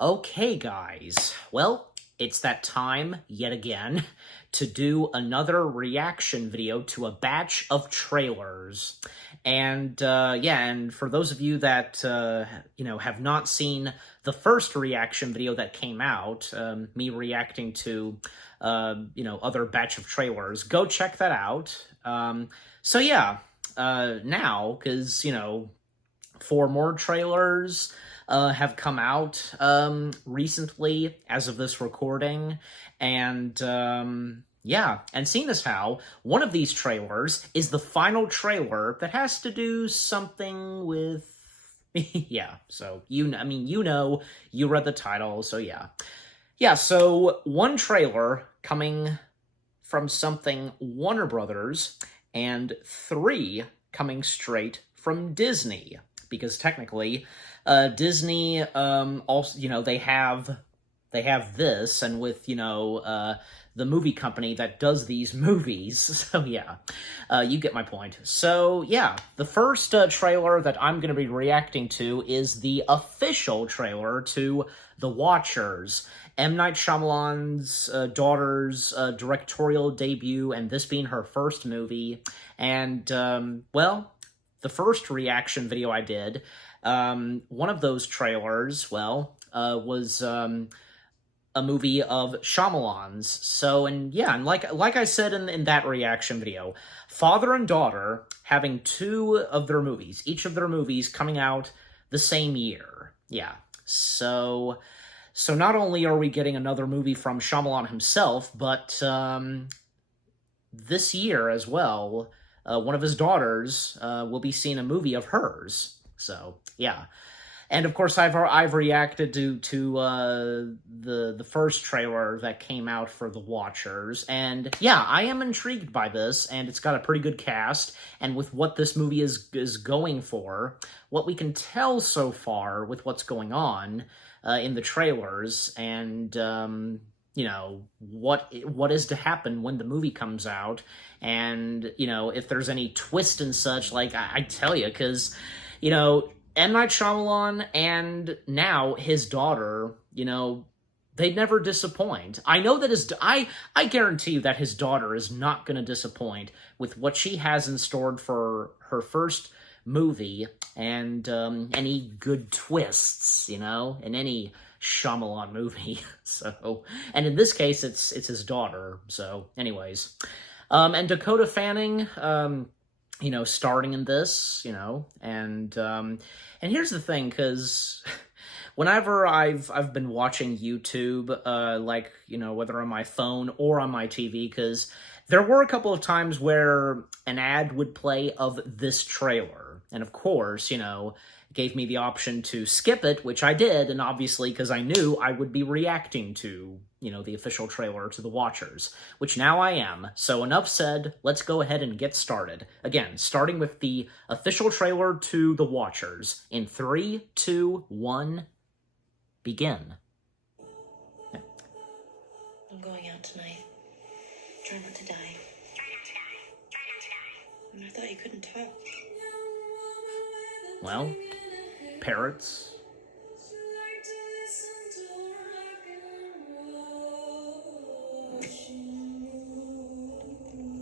Okay, guys. Well, it's that time, yet again, to do another reaction video to a batch of trailers. And, and for those of you that, have not seen the first reaction video that came out, me reacting to, other batch of trailers, go check that out. Now, because, four more trailers have come out recently as of this recording. And and seeing as how one of these trailers is the final trailer that has to do something with yeah, so you read the title, so yeah. Yeah, so one trailer coming from something Warner Brothers and three coming straight from Disney, because technically Disney also, they have this, and with the movie company that does these movies. So yeah, you get my point. So yeah, the first trailer that I'm going to be reacting to is the official trailer to The Watchers, M. Night Shyamalan's daughter's directorial debut, and this being her first movie. And the first reaction video I did, one of those trailers, was a movie of Shyamalan's. So, and like I said in that reaction video, father and daughter having two of their movies, each of their movies coming out the same year. Yeah. So not only are we getting another movie from Shyamalan himself, but this year as well, one of his daughters will be seeing a movie of hers. So, yeah. And of course, I've reacted to the first trailer that came out for The Watchers, and yeah, I am intrigued by this, and it's got a pretty good cast. And with what this movie is going for, what we can tell so far with what's going on in the trailers, and what is to happen when the movie comes out, and if there's any twist and such, like I tell you, because M. Night Shyamalan and now his daughter, they never disappoint. I know that I guarantee you that his daughter is not going to disappoint with what she has in store for her first movie, and any good twists, in any Shyamalan movie. So, and in this case, it's his daughter. So, anyways, and Dakota Fanning, starring in this, and here's the thing, because whenever I've been watching YouTube, whether on my phone or on my TV, because there were a couple of times where an ad would play of this trailer, and of course, gave me the option to skip it, which I did, and obviously, because I knew I would be reacting to, the official trailer to The Watchers, which now I am. So enough said, let's go ahead and get started. Again, starting with the official trailer to The Watchers. In 3, 2, 1, begin. I'm going out tonight. Try not to die. I thought you couldn't talk. Well, parrots.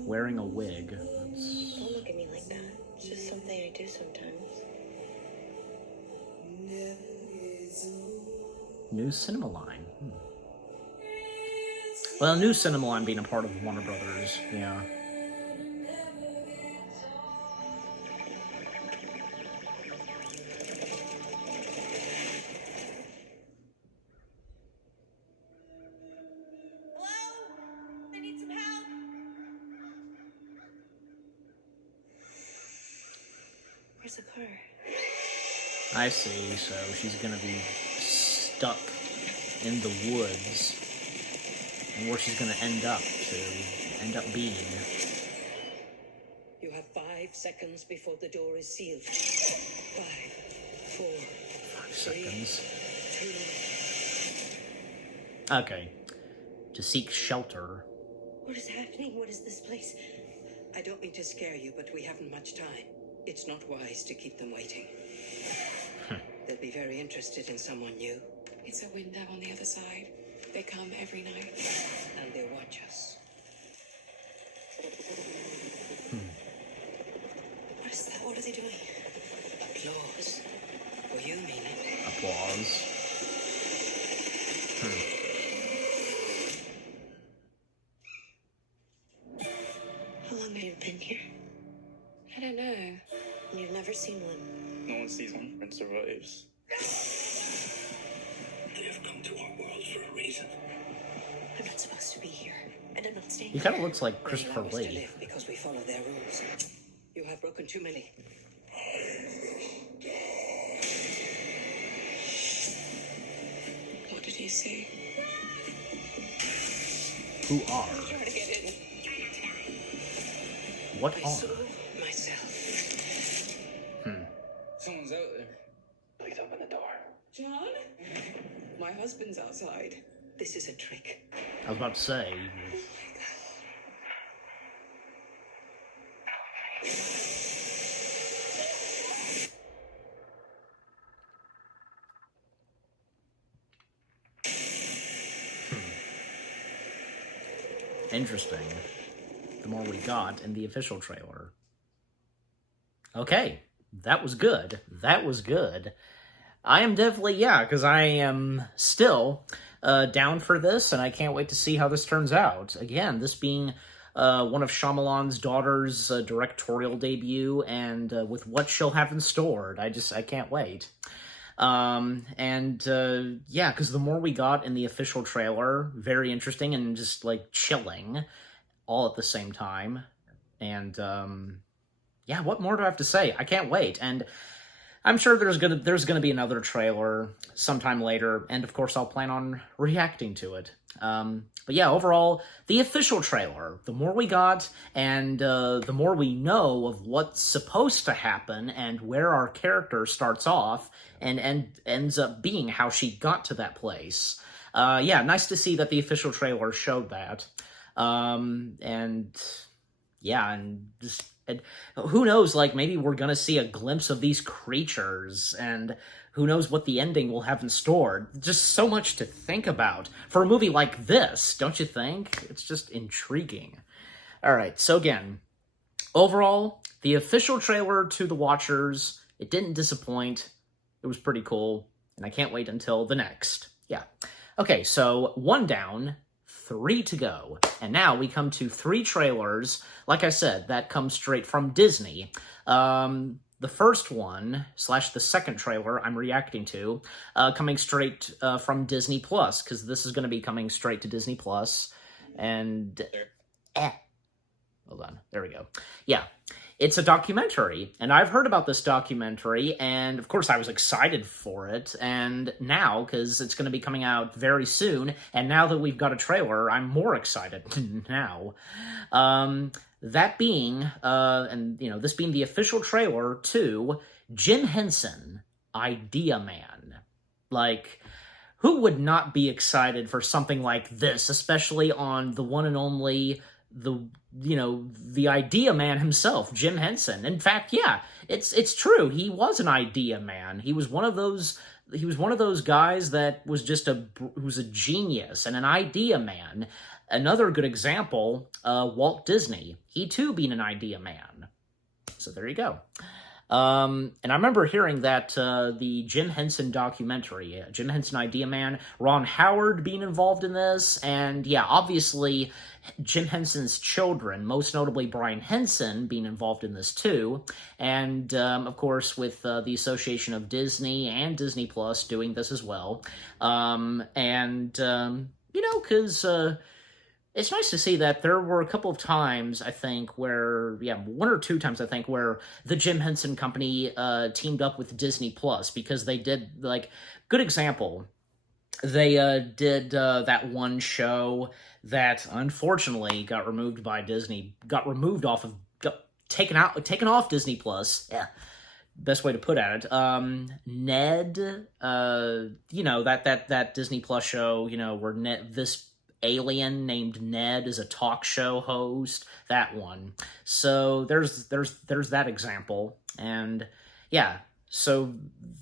Wearing a wig. Don't look at me like that. It's just something I do sometimes. New cinema line. Well, new cinema line being a part of Warner Brothers, yeah. Where's the car? I see, so she's gonna be stuck in the woods, and where she's gonna end up being. You have 5 seconds before the door is sealed. 5, 4, 5 seconds. 2. Okay. To seek shelter. What is happening? What is this place? I don't mean to scare you, but we haven't much time. It's not wise to keep them waiting. They'll be very interested in someone new. It's a window on the other side. They come every night. And they watch us. What is that? What are they doing? Applause. For you, mean it. Applause. How long have you been here? I don't know. And you've never seen one? No one sees one and survives. They have come to our world for a reason. I'm not supposed to be here. And I'm not staying He here. kind of looks like Christopher They allow us to Lee. live because we follow their rules. You have broken too many. What did he say? Who are? Try to get in. What I are? saw myself. Someone's out there. Please open the door. John? My husband's outside. This is a trick. I was about to say. Interesting. The more we got in the official trailer. Okay, that was good. That was good. I am definitely, yeah, because I am still down for this, and I can't wait to see how this turns out. Again, this being one of Shyamalan's daughter's directorial debut, and with what she'll have in store, I can't wait. Yeah, because the more we got in the official trailer, very interesting and just, like, chilling all at the same time. And, yeah, what more do I have to say? I can't wait. And I'm sure there's gonna be another trailer sometime later, and of course I'll plan on reacting to it. But yeah, overall, the official trailer, the more we got, and the more we know of what's supposed to happen, and where our character starts off, and ends up being how she got to that place. Yeah, nice to see that the official trailer showed that. And yeah, and just... And who knows, like, maybe we're gonna see a glimpse of these creatures, and who knows what the ending will have in store. Just so much to think about for a movie like this, don't you think? It's just intriguing. Alright, so again, overall, the official trailer to the watchers, it didn't disappoint. It was pretty cool, and I can't wait until the next. Yeah. Okay, so 1 down, 3 to go. And now we come to 3 trailers, like I said, that come straight from Disney. The first one, / the second trailer I'm reacting to, coming straight from Disney+, because this is going to be coming straight to Disney+. And... hold on, there we go. Yeah. It's a documentary, and I've heard about this documentary, and of course I was excited for it, and now, because it's going to be coming out very soon, and now that we've got a trailer, I'm more excited now. That being, and you know, this being the official trailer to Jim Henson, Idea Man. Like, who would not be excited for something like this, especially on the one and only... the idea man himself, Jim Henson. In fact, yeah, it's true. He was an idea man. He was one of those guys that was just who's a genius and an idea man. Another good example, Walt Disney. He too being an idea man. So there you go. And I remember hearing that the Jim Henson documentary, Jim Henson Idea Man, Ron Howard being involved in this, and yeah, obviously Jim Henson's children, most notably Brian Henson, being involved in this too, and of course with the Association of Disney and Disney Plus doing this as well, you know, because... it's nice to see that there were a couple of times, I think, where, yeah, 1 or 2 times, I think, where the Jim Henson Company teamed up with Disney Plus, because they did, like, good example, they did that one show that, unfortunately, got removed by Disney, taken off Disney Plus, yeah, best way to put it. Ned, you know, that Disney Plus show, you know, where this alien named Ned is a talk show host, that one. So there's that example. And yeah, so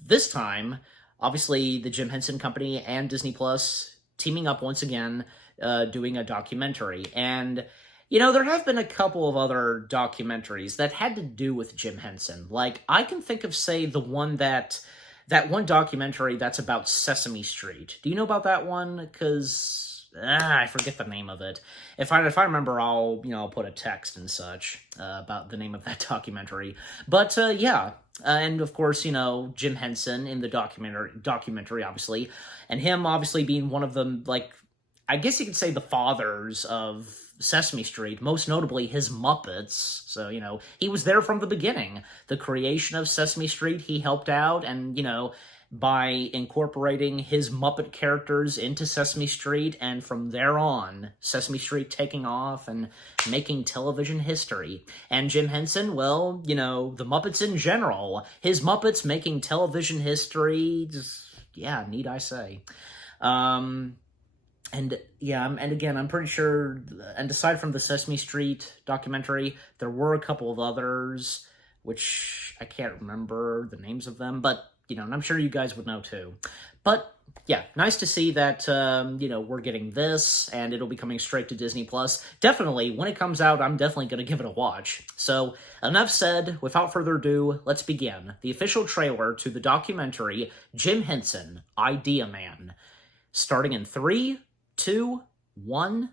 this time obviously the Jim Henson Company and Disney Plus teaming up once again, doing a documentary. And, there have been a couple of other documentaries that had to do with Jim Henson. Like, I can think of, say, that one documentary that's about Sesame Street. Do you know about that one? Because I forget the name of it. If I remember, I'll put a text and such about the name of that documentary. But yeah, and of course, Jim Henson in the documentary, obviously, and him obviously being one of them, like, I guess you could say the fathers of Sesame Street, most notably his Muppets. So, he was there from the beginning. The creation of Sesame Street, he helped out, and, by incorporating his Muppet characters into Sesame Street, and from there on, Sesame Street taking off and making television history. And Jim Henson, well, the Muppets in general, his Muppets making television history, just, yeah, need I say. And yeah, and again, I'm pretty sure, and aside from the Sesame Street documentary, there were a couple of others, which I can't remember the names of them, but, and I'm sure you guys would know too. But yeah, nice to see that, we're getting this, and it'll be coming straight to Disney Plus. Definitely, when it comes out, I'm definitely going to give it a watch. So, enough said, without further ado, let's begin. The official trailer to the documentary, Jim Henson, Idea Man. Starting in 3, 2, 1,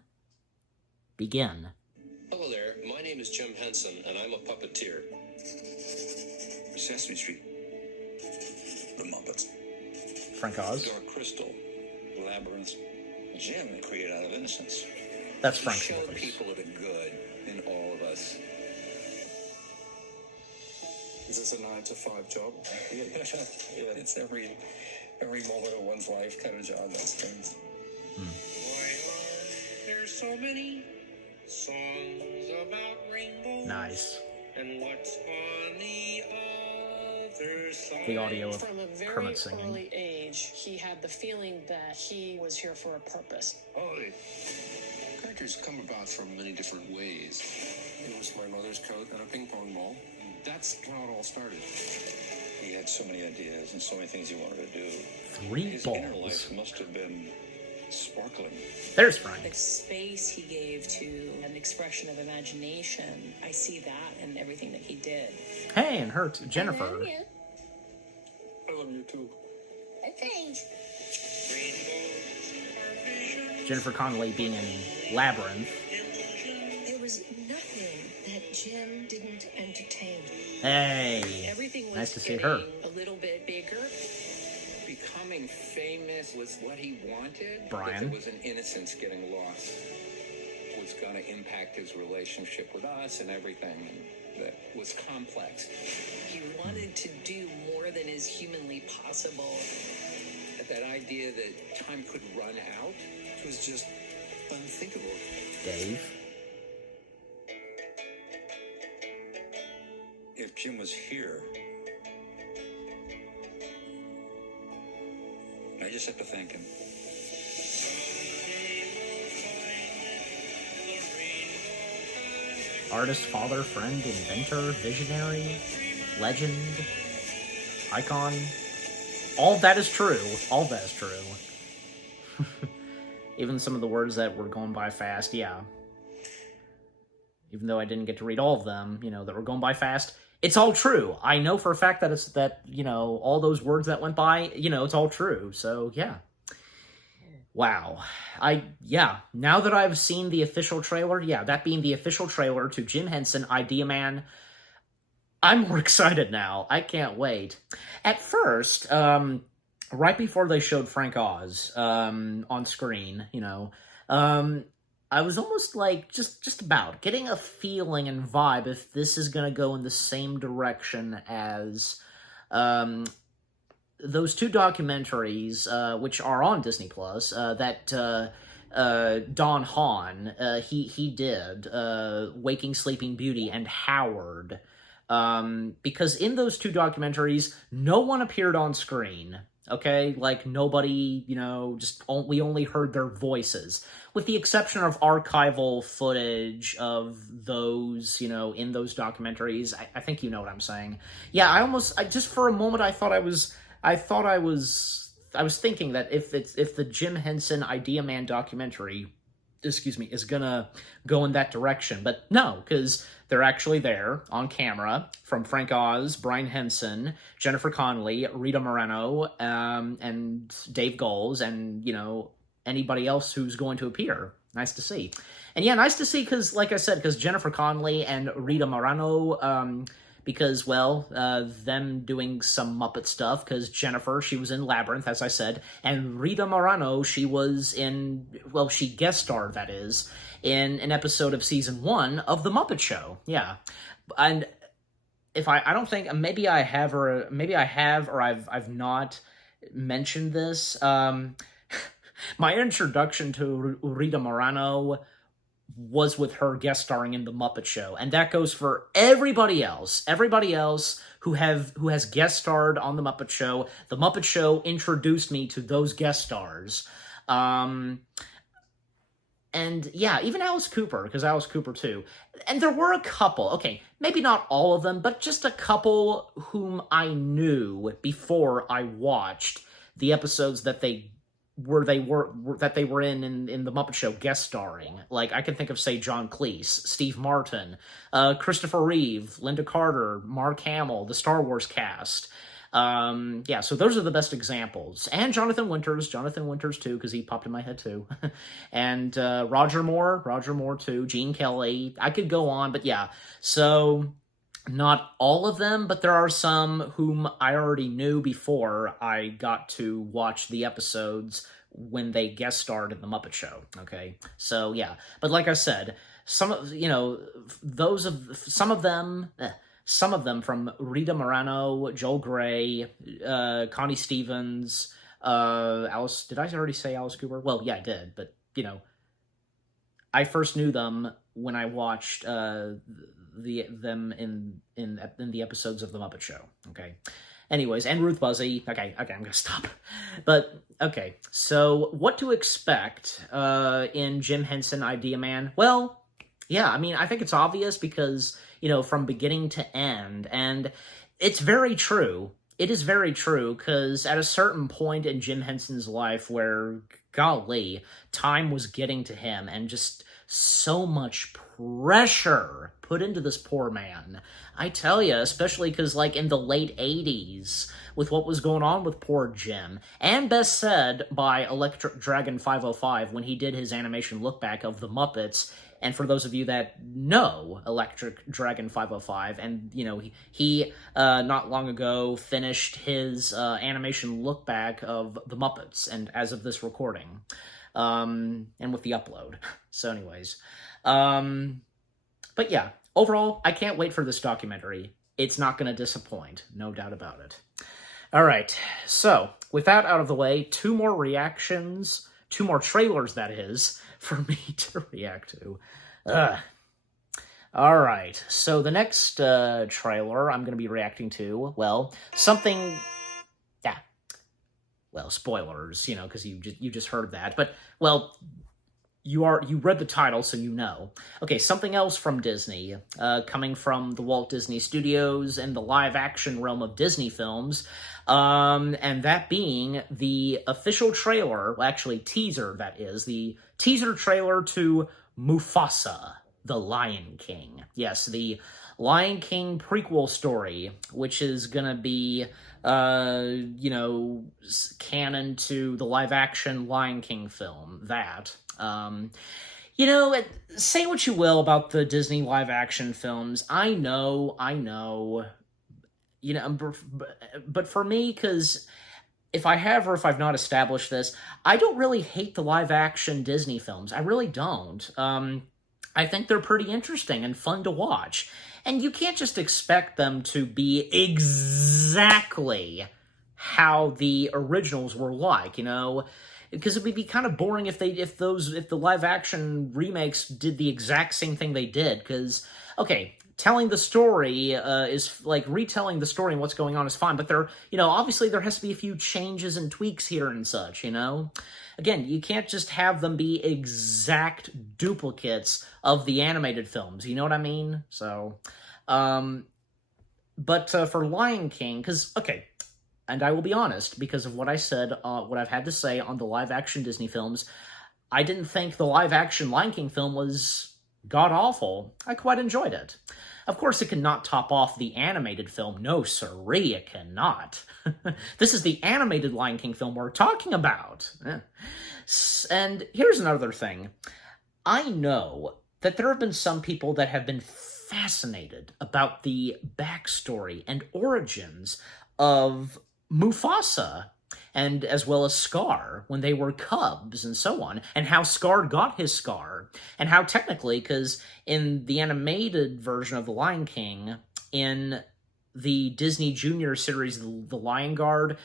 begin. Hello there, my name is Jim Henson, and I'm a puppeteer. Sesame Street. The Muppets. Frank Oz. Dark Crystal. Labyrinth. Jim created out of innocence. That's Frank's Show voice. people the good in all of us. Is this a 9-to-5 job? Yeah, it's every moment of one's life kind of job, those things. Why are there so many songs about rainbows? Nice. And what's on the other side? The audio of From a very Kermit singing. early age, he had the feeling that he was here for a purpose. Holy. Characters come about from many different ways. It was my mother's coat and a ping pong ball. That's how it all started. He had so many ideas and so many things he wanted to do. 3 His inner balls. life must have been sparkling. There's Frank. The space he gave to an expression of imagination, I see that in everything that he did. Hey, and her, Jennifer. I love you too. Thanks. Jennifer Connelly being in Labyrinth. There was nothing that Jim didn't entertain. Hey, Everything was nice to see getting her. a little bit bigger. Becoming famous was what he wanted. Brian. But there was an innocence getting lost. Was going to impact his relationship with us and everything. And that was complex. He wanted to do more than is humanly possible. That idea that time could run out was just unthinkable. Dave. If Jim was here, I just have to thank him. Artist, father, friend, inventor, visionary, legend, icon. All that is true. All that is true. Even some of the words that were going by fast, yeah. Even though I didn't get to read all of them, that were going by fast, it's all true. I know for a fact that it's that, all those words that went by, it's all true. So, yeah. Wow. Now that I've seen the official trailer, that being the official trailer to Jim Henson, Idea Man, I'm more excited now. I can't wait. At first, right before they showed Frank Oz on screen, I was almost like just about getting a feeling and vibe if this is going to go in the same direction as those 2 documentaries, which are on Disney Plus, that Don Hahn, he did, Waking Sleeping Beauty and Howard, because in those 2 documentaries, no one appeared on screen. Okay, like nobody, we only heard their voices, with the exception of archival footage of those, in those documentaries. I think you know what I'm saying. Yeah, I just for a moment I thought I was I thought I was thinking that if the Jim Henson Idea Man documentary, excuse me, is gonna go in that direction, but no, because they're actually there on camera from Frank Oz, Brian Henson, Jennifer Connelly, Rita Moreno, and Dave Goelz, and anybody else who's going to appear. Nice to see. And yeah, nice to see because, like I said, because Jennifer Connelly and Rita Moreno, because, well, them doing some Muppet stuff, because Jennifer, she was in Labyrinth, as I said, and Rita Morano, she was in, well, she guest starred, that is, in an episode of Season 1 of The Muppet Show. Yeah. And if I don't think, maybe I have, or I've not mentioned this. My introduction to Rita Morano was with her guest starring in The Muppet Show, and that goes for everybody else. Everybody else who has guest starred on The Muppet Show. The Muppet Show introduced me to those guest stars. And yeah, even Alice Cooper, because Alice Cooper too. And there were a couple, okay, maybe not all of them, but just a couple whom I knew before I watched the episodes that they were in The Muppet Show guest starring. Like, I can think of, say, John Cleese, Steve Martin, Christopher Reeve, Linda Carter, Mark Hamill, the Star Wars cast. Yeah, so those are the best examples. And Jonathan Winters too, because he popped in my head too. And Roger Moore too, Gene Kelly. I could go on, but yeah. So not all of them, but there are some whom I already knew before I got to watch the episodes when they guest starred in The Muppet Show, okay? So, yeah. But like I said, some of them from Rita Morano, Joel Grey, Connie Stevens, Alice... Did I already say Alice Cooper? Well, yeah, I did, but, I first knew them when I watched them in the episodes of The Muppet Show, okay? Anyways, and Ruth Buzzy. Okay, I'm gonna stop. But, okay, so what to expect in Jim Henson Idea Man? Well, yeah, I mean, I think it's obvious because, from beginning to end, and it's very true. It is very true, because at a certain point in Jim Henson's life where, golly, time was getting to him, and just so much pressure put into this poor man. I tell you, especially because, like, in the late 80s, with what was going on with poor Jim, and best said by Electric Dragon 505 when he did his animation look back of the Muppets. And for those of you that know Electric Dragon 505, and, he not long ago finished his animation look back of the Muppets, and as of this recording, and with the upload. So anyways, but yeah, overall, I can't wait for this documentary. It's not going to disappoint, no doubt about it. All right, so with that out of the way, two more trailers, that is, for me to react to. All right, so the next trailer I'm going to be reacting to, well, something... Yeah. Well, spoilers, because you just heard that. But, well, you read the title, so you know. Okay, something else from Disney, coming from the Walt Disney Studios and the live-action realm of Disney films, and that being the official trailer, well, actually teaser, that is, the teaser trailer to Mufasa, the Lion King. Yes, the Lion King prequel story, which is gonna be, canon to the live-action Lion King film, that. Say what you will about the Disney live-action films. I know, but for me, because if I have or if I've not established this, I don't really hate the live-action Disney films. I really don't. I think they're pretty interesting and fun to watch. And you can't just expect them to be exactly how the originals were like, because it would be kind of boring if the live-action remakes did the exact same thing they did, because, okay, telling the story is, like, retelling the story and what's going on is fine, but there, obviously there has to be a few changes and tweaks here and such, Again, you can't just have them be exact duplicates of the animated films, you know what I mean? So, but for Lion King, because, okay, and I will be honest, because of what I said, what I've had to say on the live-action Disney films, I didn't think the live-action Lion King film was god-awful. I quite enjoyed it. Of course, it cannot top off the animated film. No, sirree, it cannot. This is the animated Lion King film we're talking about. And here's another thing. I know that there have been some people that have been fascinated about the backstory and origins of Mufasa, and as well as Scar, when they were cubs and so on, and how Scar got his scar, and how technically, because in the animated version of The Lion King, in the Disney Junior series, The Lion Guard,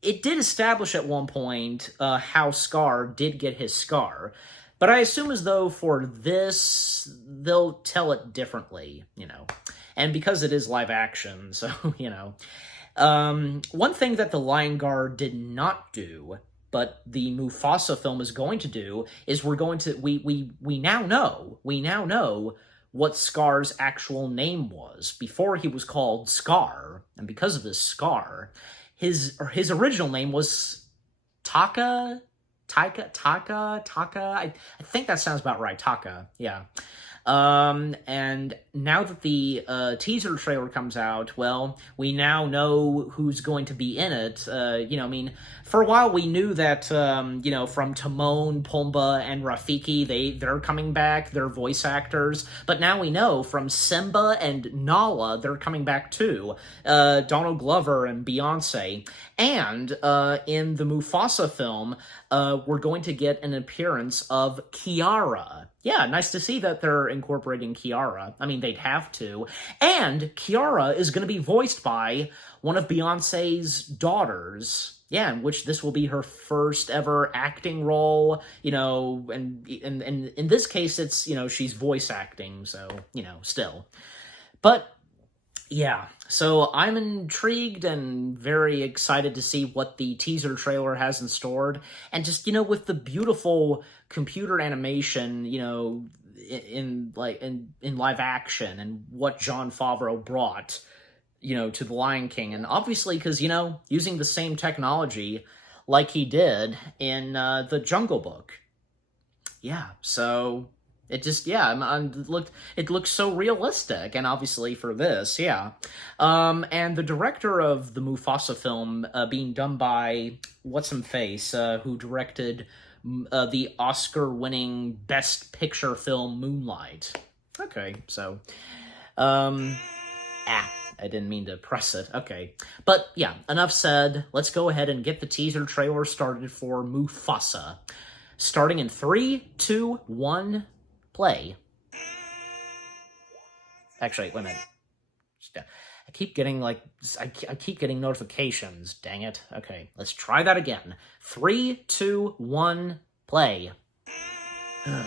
it did establish at one point how Scar did get his scar. But I assume as though for this, they'll tell it differently, And because it is live action, so, one thing that The Lion Guard did not do, but the Mufasa film is going to do, is we now know what Scar's actual name was. Before he was called Scar, and because of this scar, his original name was Taka. I think that sounds about right. Taka, yeah. And now that the teaser trailer comes out, well, we now know who's going to be in it. For a while we knew that, from Timon, Pumbaa, and Rafiki, they're coming back, they're voice actors. But now we know from Simba and Nala, they're coming back too. Donald Glover and Beyonce. And in the Mufasa film, we're going to get an appearance of Kiara. Yeah, nice to see that they're incorporating Kiara. I mean, they'd have to. And Kiara is going to be voiced by one of Beyonce's daughters. Yeah, in which this will be her first ever acting role, and in this case, it's, she's voice acting, so, still. But, yeah, so I'm intrigued and very excited to see what the teaser trailer has in store. And just, with the beautiful computer animation, in live action, and what Jon Favreau brought, to The Lion King. And obviously, because, using the same technology like he did in The Jungle Book. Yeah, so it just, it looks so realistic, and obviously for this, yeah. And the director of the Mufasa film being done by what's-him-face, who directed the Oscar-winning Best Picture film Moonlight. Okay, so, I didn't mean to press it. Okay. But, yeah, enough said. Let's go ahead and get the teaser trailer started for Mufasa. Starting in 3, 2, 1, play. Actually, wait a minute. I keep getting, I keep getting notifications. Dang it. Okay, let's try that again. 3, 2, 1, play. Ugh.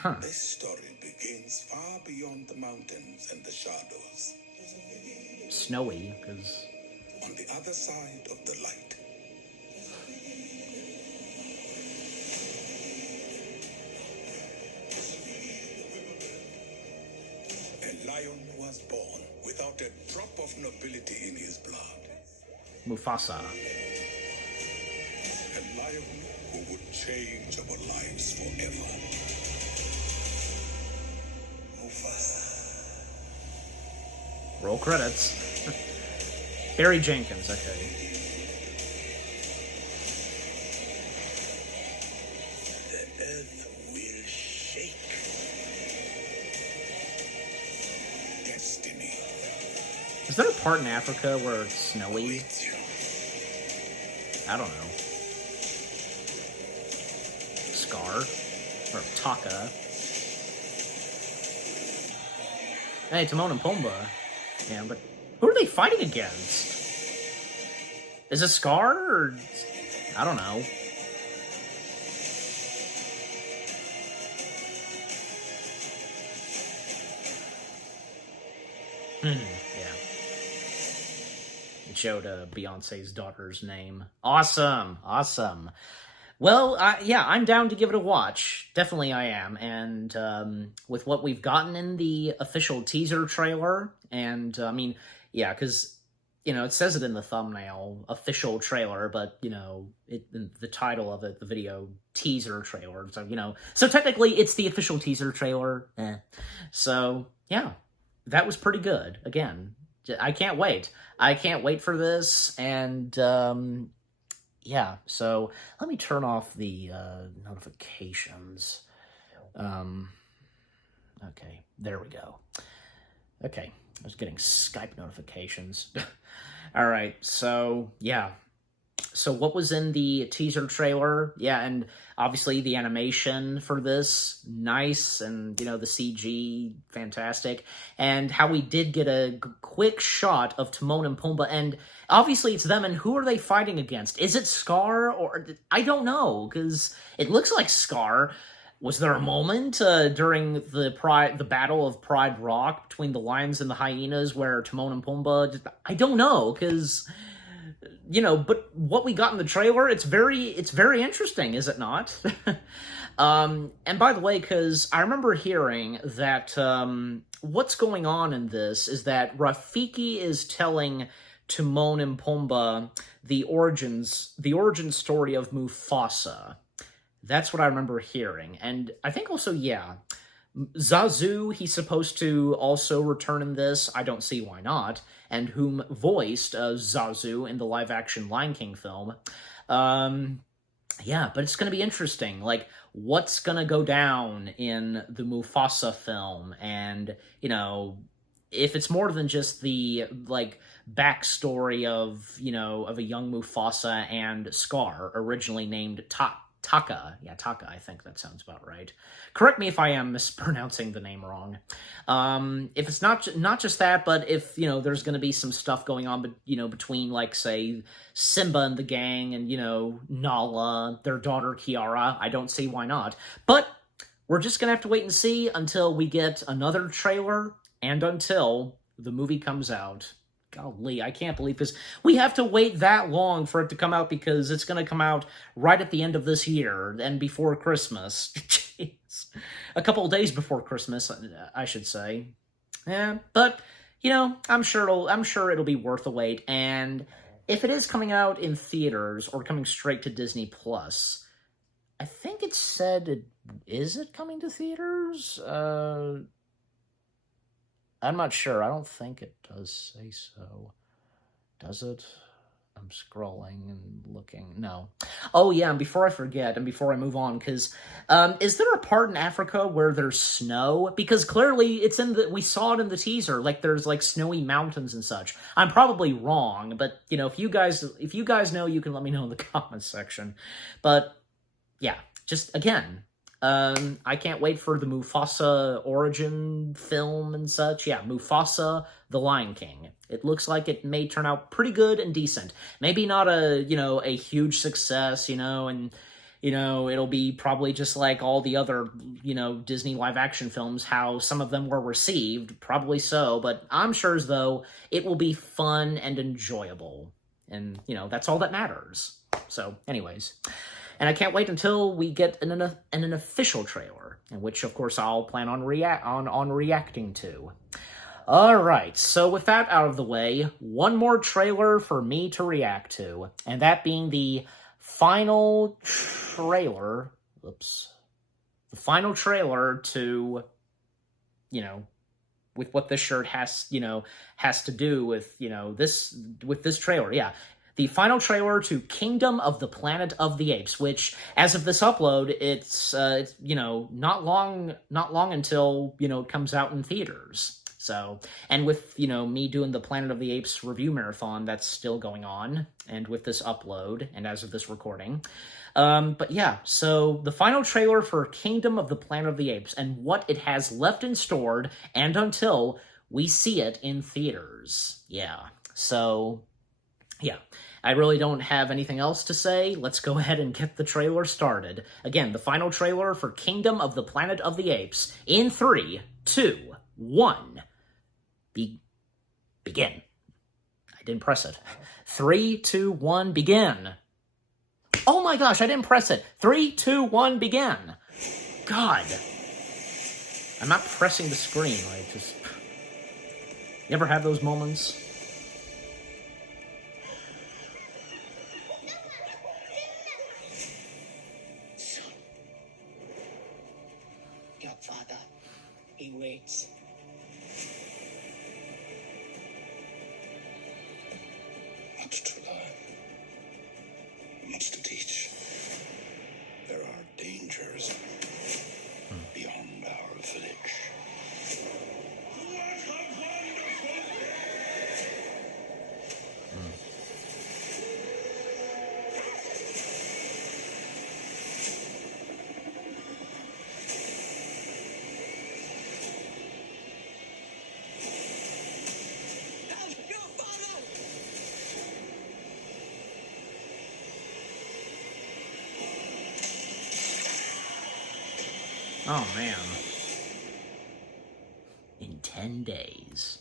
Huh. This story begins far beyond the mountains and the shadows. Snowy, because... On the other side of the light. A lion was born without a drop of nobility in his blood. Mufasa. A lion who would change our lives forever. Roll credits. Barry Jenkins, okay. The earth will shake. Destiny. Is there a part in Africa where it's snowy? I don't know. Scar? Or Taka? Hey, Timon and Pumbaa. Yeah, but who are they fighting against? Is it Scar, or... I don't know. Yeah. It showed Beyonce's daughter's name. Awesome! Awesome. Well, yeah, I'm down to give it a watch. Definitely I am. And with what we've gotten in the official teaser trailer, and I mean, yeah, because, it says it in the thumbnail, official trailer, but, the title of it, the video, teaser trailer. So technically it's the official teaser trailer. So, yeah, that was pretty good. Again, I can't wait. I can't wait for this, and yeah, so let me turn off the notifications. Okay, there we go. Okay, I was getting Skype notifications. All right, so yeah. So what was in the teaser trailer? Yeah, and obviously the animation for this, nice, and, the CG, fantastic. And how we did get a quick shot of Timon and Pumbaa, and obviously it's them, and who are they fighting against? Is it Scar, or... I don't know, because it looks like Scar. Was there a moment during the Battle of Pride Rock between the lions and the hyenas where Timon and Pumbaa... I don't know, because... but what we got in the trailer, it's very interesting, is it not? And by the way, because I remember hearing that what's going on in this is that Rafiki is telling Timon and Pumbaa the origin story of Mufasa. That's what I remember hearing. And I think also, yeah, Zazu, he's supposed to also return in this. I don't see why not. And whom voiced Zazu in the live-action Lion King film. Yeah, but it's going to be interesting. Like, what's going to go down in the Mufasa film? And, if it's more than just the, backstory of, of a young Mufasa and Scar, originally named Taka. Yeah, Taka, I think that sounds about right. Correct me if I am mispronouncing the name wrong. If it's not just that, but if, there's going to be some stuff going on, but, between, say, Simba and the gang and, Nala, their daughter Kiara, I don't see why not. But we're just going to have to wait and see until we get another trailer and until the movie comes out. Golly, I can't believe this. We have to wait that long for it to come out because it's going to come out right at the end of this year and before Christmas. Jeez. A couple of days before Christmas, I should say. Yeah, but, I'm sure it'll be worth the wait. And if it is coming out in theaters or coming straight to Disney Plus, I think it said, is it coming to theaters? I'm not sure. I don't think it does say so. Does it? I'm scrolling and looking. No. Oh, yeah, and before I forget, and before I move on, because is there a part in Africa where there's snow? Because clearly we saw it in the teaser, there's snowy mountains and such. I'm probably wrong, but if you guys know, you can let me know in the comments section. But yeah, just again, I can't wait for the Mufasa origin film and such. Yeah, Mufasa, the Lion King. It looks like it may turn out pretty good and decent. Maybe not a huge success, and, it'll be probably just like all the other, Disney live-action films, how some of them were received, probably so, but I'm sure as though it will be fun and enjoyable. And, that's all that matters. So, anyways... And I can't wait until we get an official trailer, in which, of course, I'll plan on reacting to. All right, so with that out of the way, one more trailer for me to react to, and that being the final trailer. Oops, the final trailer to, with what this shirt has to do with this trailer. Yeah. The final trailer to Kingdom of the Planet of the Apes, which, as of this upload, it's not long until, it comes out in theaters. So, and with, me doing the Planet of the Apes review marathon, that's still going on, and with this upload, and as of this recording. But yeah, so the final trailer for Kingdom of the Planet of the Apes, and what it has left in stored, and until we see it in theaters. Yeah, so... yeah, I really don't have anything else to say. Let's go ahead and get the trailer started. Again, the final trailer for Kingdom of the Planet of the Apes in 3, 2, 1. Begin. I didn't press it. 3, 2, 1, begin. Oh my gosh, I didn't press it. 3, 2, 1, begin. God. I'm not pressing the screen, like, just... You ever have those moments? Son, your father, he waits. Much to learn, much to teach. There are dangers beyond our village. What a wonderful day! Your father! Oh, man. In 10 days.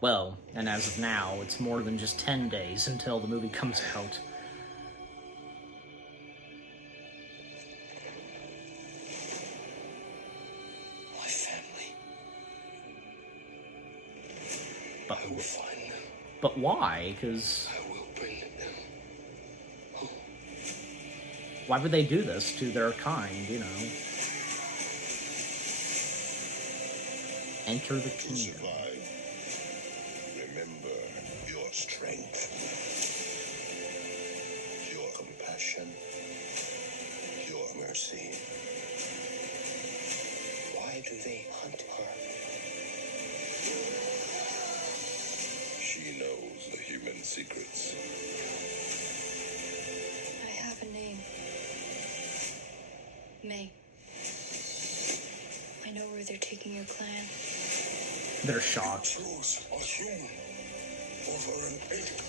Well, and as of now, it's more than just 10 days until the movie comes out. My family. But, I will find them. but why? Because I will bring them home. why would they do this to their kind, you know? Enter the To kingdom. survive, remember your strength, your compassion, your mercy. Why do they hunt her? She knows the human secrets. I have a name. May. I know where they're taking your clan. They're shocked. Choose a human over an ape.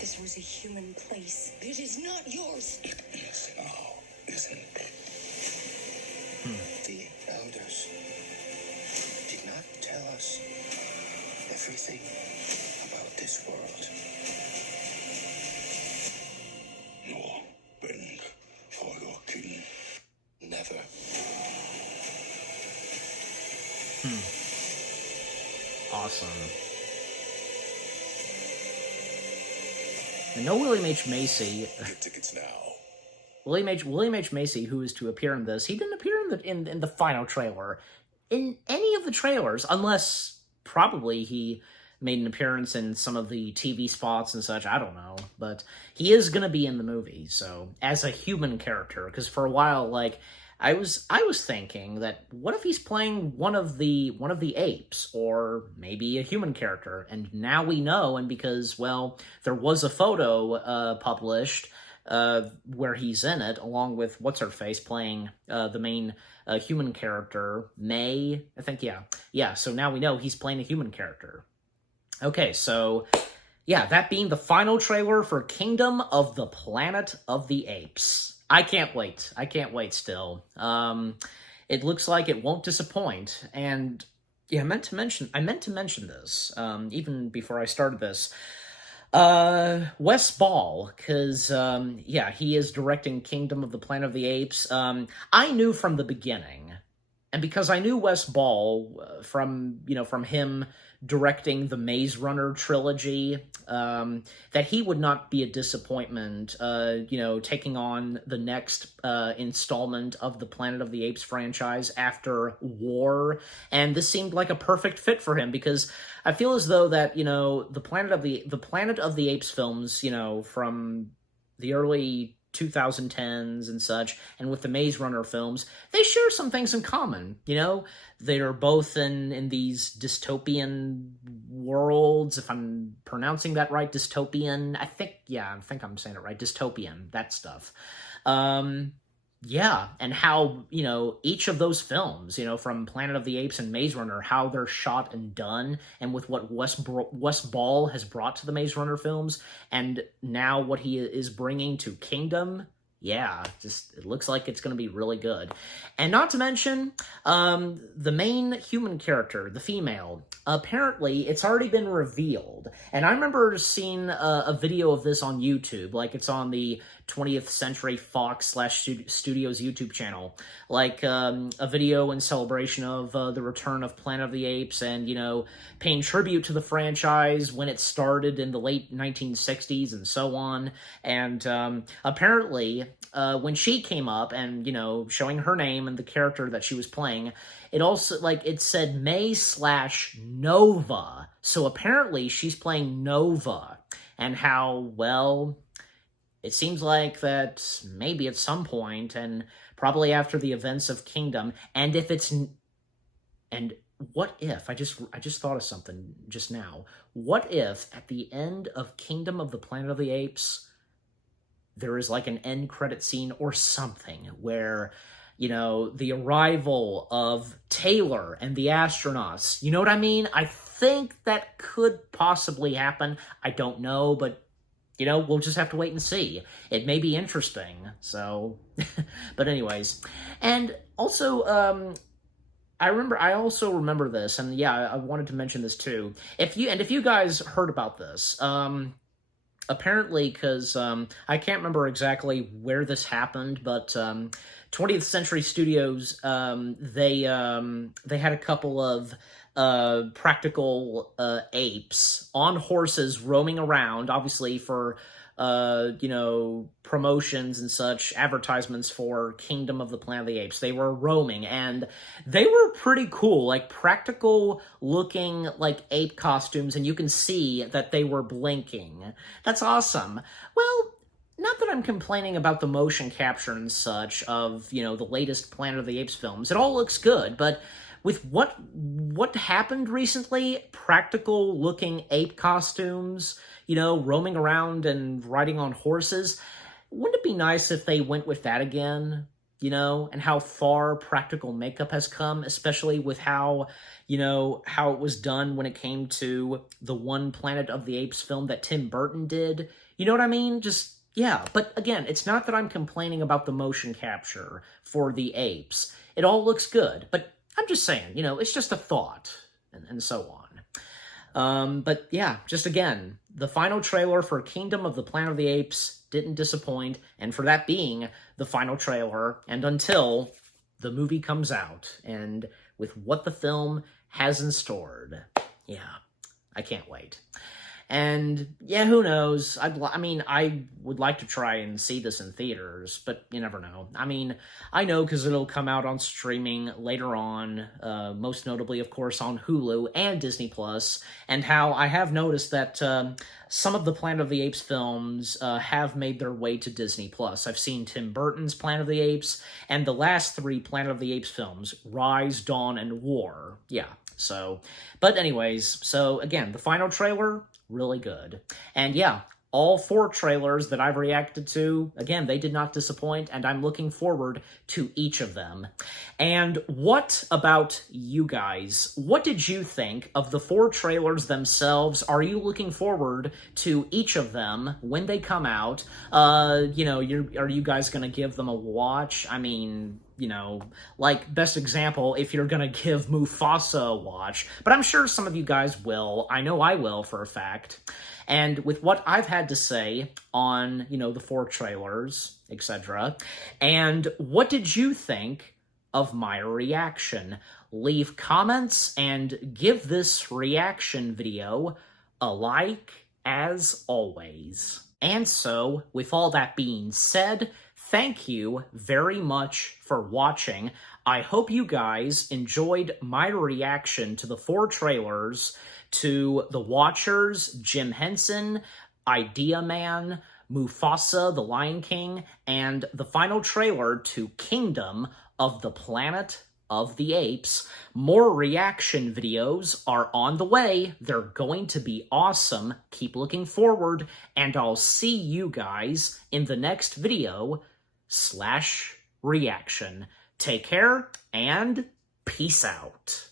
This was a human place. It is not yours. It is now, isn't it? The elders did not tell us everything about this world. Nor bend for your king. Never. Awesome. And no William H. Macy. Get tickets now. William H. Macy, who is to appear in this, he didn't appear in the final trailer, in any of the trailers, unless probably he made an appearance in some of the TV spots and such. I don't know, but he is gonna be in the movie. So as a human character, because for a while, like I was thinking that what if he's playing one of the apes, or maybe a human character, and now we know, and because well there was a photo published. Where he's in it, along with what's-her-face playing the main human character, May, I think, yeah. Yeah, so now we know he's playing a human character. Okay, so, yeah, that being the final trailer for Kingdom of the Planet of the Apes. I can't wait. I can't wait still. It looks like it won't disappoint, and, yeah, I meant to mention this, even before I started this. Wes Ball, because, yeah, he is directing Kingdom of the Planet of the Apes. I knew from the beginning, and because I knew Wes Ball from him directing the Maze Runner trilogy, that he would not be a disappointment, taking on the next installment of the Planet of the Apes franchise after War, and this seemed like a perfect fit for him, because I feel as though that, the Planet of the Apes films, from the early 2010s and such, and with the Maze Runner films, they share some things in common, They're both in these dystopian worlds, if I'm pronouncing that right, dystopian, I think I'm saying it right, dystopian, that stuff. Yeah, and how, each of those films, from Planet of the Apes and Maze Runner, how they're shot and done, and with what Wes Ball has brought to the Maze Runner films, and now what he is bringing to Kingdom, yeah, just it looks like it's going to be really good. And not to mention, the main human character, the female, apparently it's already been revealed. And I remember seeing a video of this on YouTube, like it's on the 20th Century Fox / Studios YouTube channel, like a video in celebration of the return of Planet of the Apes and, you know, paying tribute to the franchise when it started in the late 1960s and so on. And apparently, when she came up and, you know, showing her name and the character that she was playing, it also, like, it said May/Nova. So apparently she's playing Nova. And how, well, it seems like that maybe at some point, and probably after the events of Kingdom, and if it's... And what if, I just thought of something just now, what if at the end of Kingdom of the Planet of the Apes, there is like an end credit scene or something where, you know, the arrival of Taylor and the astronauts, you know what I mean? I think that could possibly happen. I don't know, but, you know, we'll just have to wait and see. It may be interesting, so... But anyways, and also, I also remember this, and yeah, I wanted to mention this too. If you guys heard about this, apparently, because I can't remember exactly where this happened, but 20th Century Studios, they had a couple of practical apes on horses roaming around, obviously for you know, promotions and such, advertisements for Kingdom of the Planet of the Apes. They were roaming, and they were pretty cool, like practical looking, like ape costumes, and you can see that they were blinking. That's awesome. Well, not that I'm complaining about the motion capture and such of, you know, the latest Planet of the Apes films. It all looks good, but with what happened recently, practical looking ape costumes, you know, roaming around and riding on horses, wouldn't it be nice if they went with that again, you know, and how far practical makeup has come, especially with how, you know, how it was done when it came to the one Planet of the Apes film that Tim Burton did, you know what I mean? Just, yeah, but again, it's not that I'm complaining about the motion capture for the apes. It all looks good, but I'm just saying, you know, it's just a thought, and so on. But yeah, just again, the final trailer for Kingdom of the Planet of the Apes didn't disappoint, and for that being the final trailer, and until the movie comes out, and with what the film has in store, yeah, I can't wait. And, yeah, who knows? I mean, I would like to try and see this in theaters, but you never know. I mean, I know because it'll come out on streaming later on, most notably, of course, on Hulu and Disney+, and how I have noticed that some of the Planet of the Apes films have made their way to Disney+. I've seen Tim Burton's Planet of the Apes, and the last 3 Planet of the Apes films, Rise, Dawn, and War. Yeah, so, but anyways, so again, the final trailer, really good. And yeah, all 4 trailers that I've reacted to, again, they did not disappoint, and I'm looking forward to each of them. And what about you guys? What did you think of the 4 trailers themselves? Are you looking forward to each of them when they come out? You know, are you guys gonna give them a watch? I mean, you know, like, best example, if you're gonna give Mufasa a watch, but I'm sure some of you guys will. I know I will, for a fact. And with what I've had to say on, you know, the 4 trailers, etc., and what did you think of my reaction? Leave comments and give this reaction video a like, as always. And so, with all that being said, thank you very much for watching. I hope you guys enjoyed my reaction to the 4 trailers to The Watchers, Jim Henson, Idea Man, Mufasa, the Lion King, and the final trailer to Kingdom of the Planet of the Apes. More reaction videos are on the way. They're going to be awesome. Keep looking forward, and I'll see you guys in the next video /reaction. Take care, and peace out.